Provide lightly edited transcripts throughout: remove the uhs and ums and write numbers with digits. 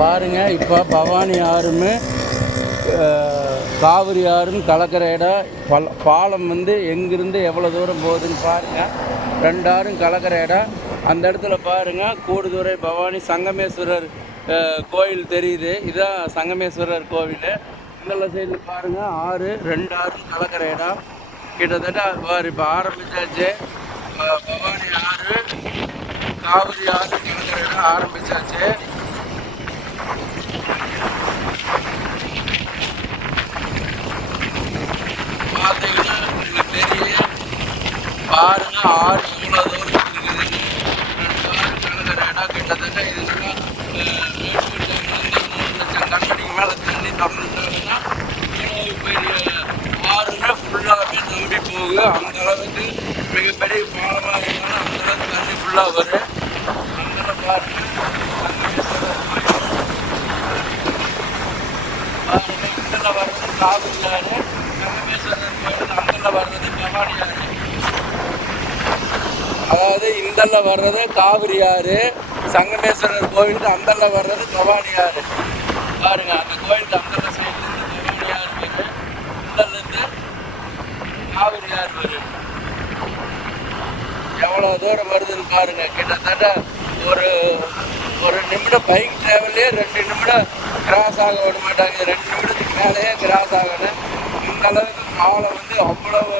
பாருங்கள். இப்போ பவானி ஆறுமே காவிரி ஆறும் கலக்கிற இடம் பாலம் வந்து எங்கிருந்து எவ்வளோ தூரம் போகுதுன்னு பாருங்கள். 2 ஆறும் கலக்கிற இடம். அந்த இடத்துல பாருங்கள், கூடுதுறை பவானி சங்கமேஸ்வரர் கோயில் தெரியுது. இதுதான் சங்கமேஸ்வரர் கோவில். இந்த சைடில் பாருங்கள், 2 ஆறும் கலக்கிற இடம். கிட்டத்தட்ட இப்போ ஆரம்பித்தாச்சு. பவானி ஆறு காவிரி ஆறு கலக்கிற இடம் ஆரம்பித்தாச்சு. பார்த்தீங்கன்னா உங்களுக்கு தெரியும். பாருங்க ஆறு எவ்வளோ தூரம் இருக்குதுன்னு. 2 ஆறு கலக்கிற இடம். கிட்டத்தட்ட இதுக்கெல்லாம் மேட்டூர் டேம்லேருந்து 3 லட்சம் கண்ணடிக்கு மேலே தண்ணி திறந்துட்டாங்கன்னா இவ்வளோ பெரிய ஆறுங்க ஃபுல்லாகவே நம்பி போகுது. அந்த அளவுக்கு மிகப்பெரிய பாலமாக இருந்தாலும் அந்த அளவுக்கு தண்ணி ஃபுல்லாக வரும். அங்கெல்லாம் பாருங்க இதில் வர்றது காவிரி ஆறு, சங்கமேஸ்வரர் கோயில் அந்தல வர்றது பவானி ஆறு. அதாவது இந்தல வர்றது காவிரி ஆறு, சங்கமேஸ்வரர் கோயிலுக்கு அந்தல வர்றது பவானி ஆறு. பாருங்க, அந்த கோயிலுக்கு அந்தல சைட்லேருந்து பவானி ஆறு வரும், இந்தலேருந்து காவிரி ஆறு வரும். எவ்வளோ தூரம் வருதுன்னு பாருங்க. கிட்டத்தட்ட ஒரு நிமிடம் பைக் டிராவல்லே 2 நிமிடம் கிராஸ் ஆக விட மாட்டாங்க. 2 நிமிடத்துக்கு மேலேயே கிராஸ் ஆகணும். இந்த அளவுக்கு பாலம் வந்து அவ்வளவு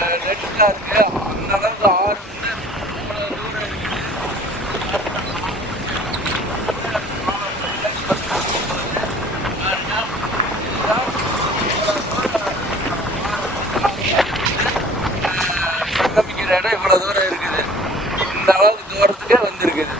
லென்த்தாக இருக்குது. அந்த அளவுக்கு ஆறு வந்து அவ்வளோ தூரம் இருக்குது. சங்கமிக்கிற இடம் இவ்வளோ தூரம் இருக்குது. இந்த அளவுக்கு தூரத்துக்கே வந்துருக்குது.